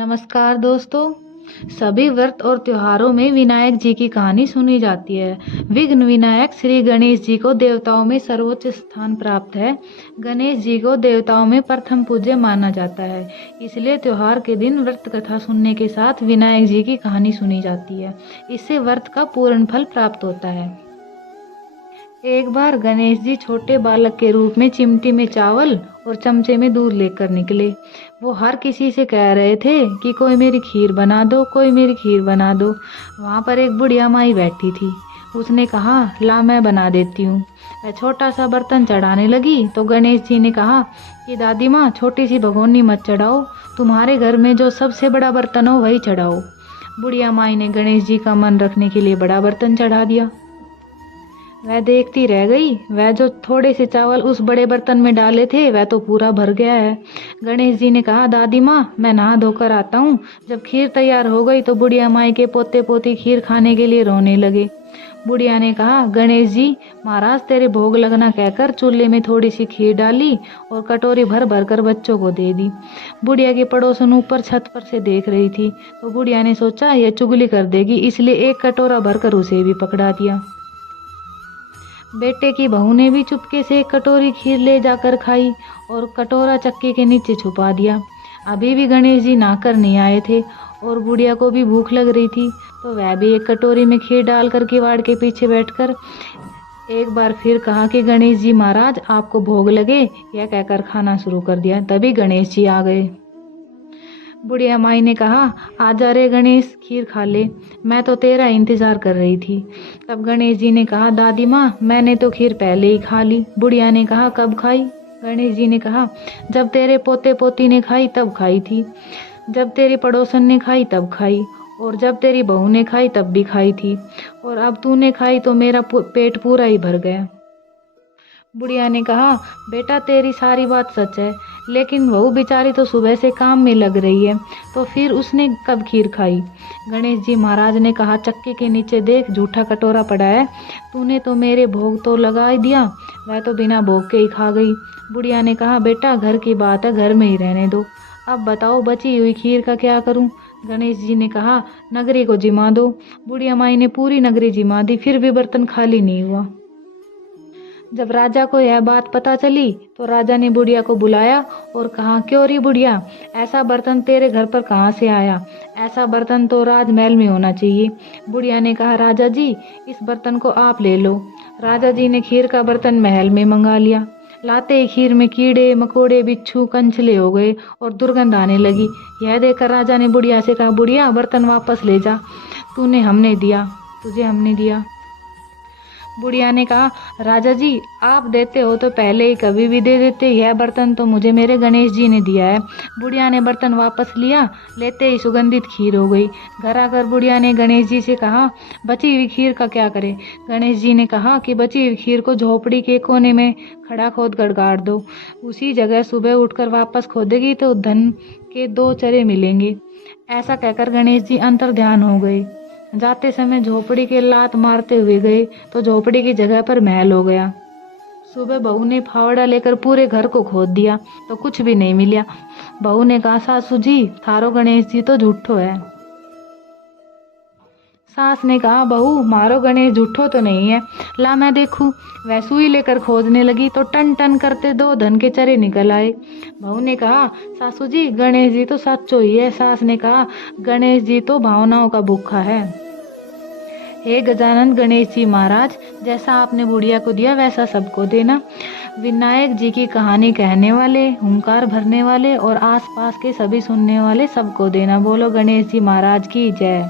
नमस्कार दोस्तों। सभी व्रत और त्योहारों में विनायक जी की कहानी सुनी जाती है। विघ्न विनायक श्री गणेश जी को देवताओं में सर्वोच्च स्थान प्राप्त है। गणेश जी को देवताओं में प्रथम पूज्य माना जाता है, इसलिए त्योहार के दिन व्रत कथा सुनने के साथ विनायक जी की कहानी सुनी जाती है। इससे व्रत का पूर्ण फल प्राप्त होता है। एक बार गणेश जी छोटे बालक के रूप में चिमटी में चावल और चमचे में दूध लेकर निकले। वो हर किसी से कह रहे थे कि कोई मेरी खीर बना दो, कोई मेरी खीर बना दो। वहाँ पर एक बुढ़िया माई बैठी थी। उसने कहा, ला मैं बना देती हूँ। वह छोटा सा बर्तन चढ़ाने लगी तो गणेश जी ने कहा कि दादी माँ, छोटी सी भगोनी मत चढ़ाओ, तुम्हारे घर में जो सबसे बड़ा बर्तन हो वही चढ़ाओ। बुढ़िया माई ने गणेश जी का मन रखने के लिए बड़ा बर्तन चढ़ा दिया। वह देखती रह गई। वह जो थोड़े से चावल उस बड़े बर्तन में डाले थे वह तो पूरा भर गया है। गणेश जी ने कहा, दादी माँ, मैं नहा धोकर आता हूँ। जब खीर तैयार हो गई तो बुढ़िया माई के पोते पोती खीर खाने के लिए रोने लगे। बुढ़िया ने कहा, गणेश जी महाराज तेरे भोग लगना कहकर चूल्हे में थोड़ी सी खीर डाली और कटोरी भर भर कर बच्चों को दे दी। बुढ़िया की पड़ोसन ऊपर छत पर से देख रही थी तो बुढ़िया ने सोचा यह चुगली कर देगी, इसलिए एक कटोरा भरकर उसे भी पकड़ा दिया। बेटे की बहू ने भी चुपके से एक कटोरी खीर ले जाकर खाई और कटोरा चक्की के नीचे छुपा दिया। अभी भी गणेश जी नहाकर नहीं आए थे और बुढ़िया को भी भूख लग रही थी, तो वह भी एक कटोरी में खीर डालकर किवाड़ के पीछे बैठकर एक बार फिर कहा कि गणेश जी महाराज आपको भोग लगे, यह कहकर खाना शुरू कर दिया। तभी गणेश जी आ गए। बुढ़िया माई ने कहा, आजा रे गणेश, खीर खा ले, मैं तो तेरा इंतजार कर रही थी। तब गणेश जी ने कहा, दादी माँ, मैंने तो खीर पहले ही खा ली। बुढ़िया ने कहा, कब खाई? गणेश जी ने कहा, जब तेरे पोते पोती ने खाई तब खाई थी, जब तेरी पड़ोसन ने खाई तब खाई, और जब तेरी बहू ने खाई तब भी खाई थी, और अब तूने खाई तो मेरा पेट पूरा ही भर गया। बुढ़िया ने कहा, बेटा तेरी सारी बात सच है, लेकिन वह बेचारी तो सुबह से काम में लग रही है, तो फिर उसने कब खीर खाई? गणेश जी महाराज ने कहा, चक्की के नीचे देख, झूठा कटोरा पड़ा है, तूने तो मेरे भोग तो लगा ही दिया, वह तो बिना भोग के ही खा गई। बुढ़िया ने कहा, बेटा घर की बात है, घर में ही रहने दो, अब बताओ बची हुई खीर का क्या करूं? गणेश जी ने कहा, नगरी को जिमा दो। बुढ़िया माई ने पूरी नगरी जिमा दी, फिर भी बर्तन खाली नहीं हुआ। जब राजा को यह बात पता चली तो राजा ने बुढ़िया को बुलाया और कहा, क्यों री बुढ़िया, ऐसा बर्तन तेरे घर पर कहाँ से आया? ऐसा बर्तन तो राजमहल में होना चाहिए। बुढ़िया ने कहा, राजा जी इस बर्तन को आप ले लो। राजा जी ने खीर का बर्तन महल में मंगा लिया। लाते ही खीर में कीड़े मकोड़े बिच्छू कंचले हो गए और दुर्गंध आने लगी। यह देखकर राजा ने बुढ़िया से कहा, बुढ़िया बर्तन वापस ले जा, तुझे हमने दिया। बुढ़िया ने कहा, राजा जी आप देते हो तो पहले ही कभी भी दे देते, यह बर्तन तो मुझे मेरे गणेश जी ने दिया है। बुढ़िया ने बर्तन वापस लिया, लेते ही सुगंधित खीर हो गई। घर आकर बुढ़िया ने गणेश जी से कहा, बची हुई खीर का क्या करें? गणेश जी ने कहा कि बची हुई खीर को झोपड़ी के कोने में खड़ा खोद कर गाड़ दो, उसी जगह सुबह उठकर वापस खोदेगी तो धन के 2 चरे मिलेंगे। ऐसा कहकर गणेश जी अंतर्ध्यान हो गए। जाते समय झोपड़ी के लात मारते हुए गए तो झोपड़ी की जगह पर महल हो गया। सुबह बहू ने फावड़ा लेकर पूरे घर को खोद दिया तो कुछ भी नहीं मिला। बहू ने कहा, सासू जी थारो गणेश जी तो झूठो है। सास ने कहा, बहू मारो गणेश झूठो तो नहीं है, ला मैं देखूं। वह सुई लेकर खोदने लगी तो टन टन करते 2 धन के चरे निकल आए। बहू ने कहा, सासू जी गणेश जी तो सच्चो ही है। सास ने कहा, गणेश जी तो भावनाओं का भूखा है। हे गजानन गणेश जी महाराज, जैसा आपने बुढ़िया को दिया वैसा सबको देना। विनायक जी की कहानी कहने वाले, हुंकार भरने वाले और आसपास के सभी सुनने वाले सबको देना। बोलो गणेश जी महाराज की जय।